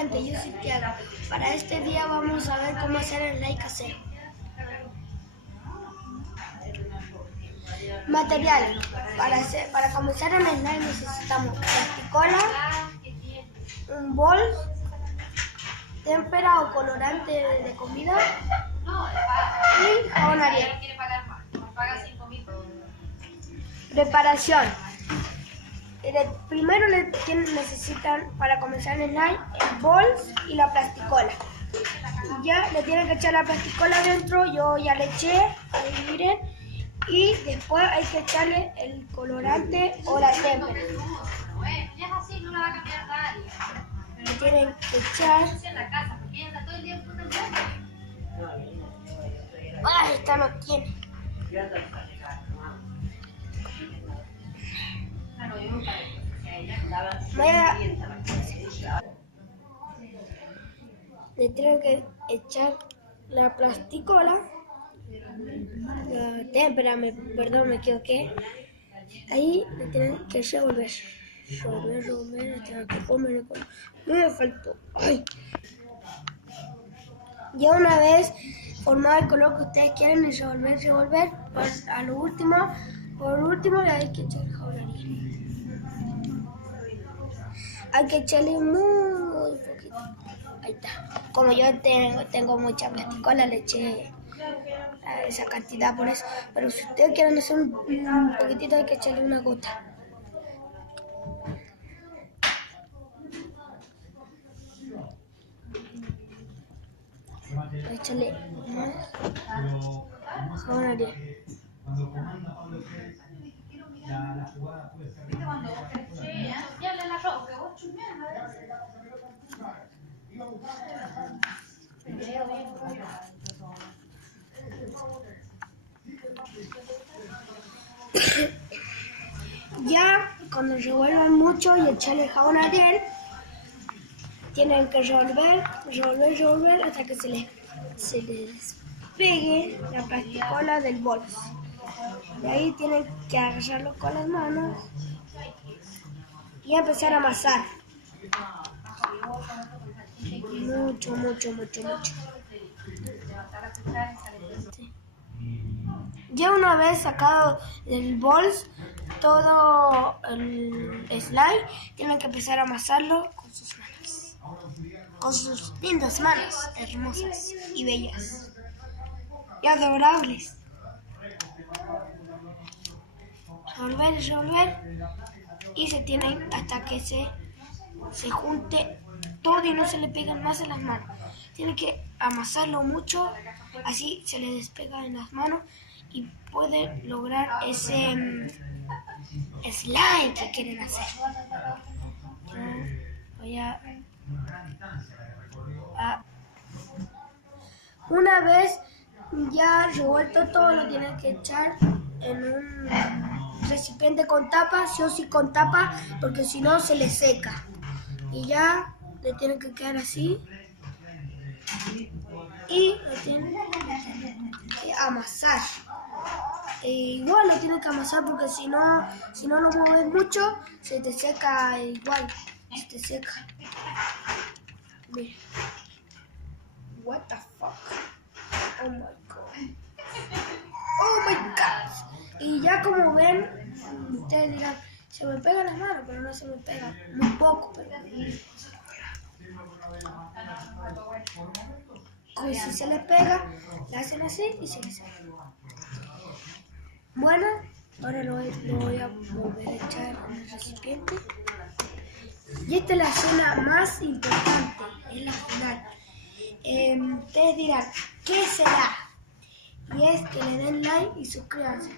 gente, yo soy Tiago. Para este día vamos a ver cómo hacer el slime casero. Materiales. Para comenzar el slime necesitamos plasticola, un bol, témpera o colorante de comida y jabón Ariel. Preparación. Primero necesitan para comenzar el slime el bol y la plasticola. Y ya le tienen que echar la plasticola adentro, yo ya le eché, ahí miren. Y después hay que echarle el colorante o la témpera. Le tienen que echar. ¡Ay, esta no tiene! Le tengo que echar la plasticola, la témpera, perdón, me equivoqué. Ahí le tienen que revolver, hasta que comen. Me faltó. ¡Ay! Ya una vez formado el color que ustedes quieren y revolver, pues por último le hay que echar jabón Ariel. Hay que echarle muy poquito. Ahí está. Como yo tengo mucha plasticola, le eché esa cantidad por eso. Pero si ustedes quieren hacer un poquitito, hay que echarle una gota. Échale más jabón Ariel. Ya cuando revuelvan mucho y echarle jabón Ariel, tienen que revolver hasta que se les despegue la plasticola del bolso. De ahí tienen que agarrarlo con las manos y empezar a amasar. Mucho. Ya una vez sacado del bolso todo el slime, tienen que empezar a amasarlo con sus manos. Con sus lindas manos, hermosas y bellas. Y adorables. Revolver. Y se tienen hasta que se junte todo y no se le peguen más en las manos. Tienen que amasarlo mucho, así se le despega en las manos y pueden lograr ese slime que quieren hacer. Una vez ya revuelto todo, lo tienen que echar en un recipiente con tapa, sí o sí con tapa, porque si no se le seca. Y ya le tienen que quedar así. Y lo tienen que amasar. Igual lo tienen que amasar porque si no lo mueves mucho, se te seca igual. Se te seca. Mira. What the fuck? Oh my god. Y ya como ven, ustedes dirán, se me pegan las manos, pero no se me pega. Muy poco, pero... Y si se les pega, le hacen así y se les seca. Bueno, ahora lo voy a volver a echar en el recipiente. Y esta es la escena más importante, es la final. Ustedes dirán, ¿qué será? Y es que le den like y suscríbanse.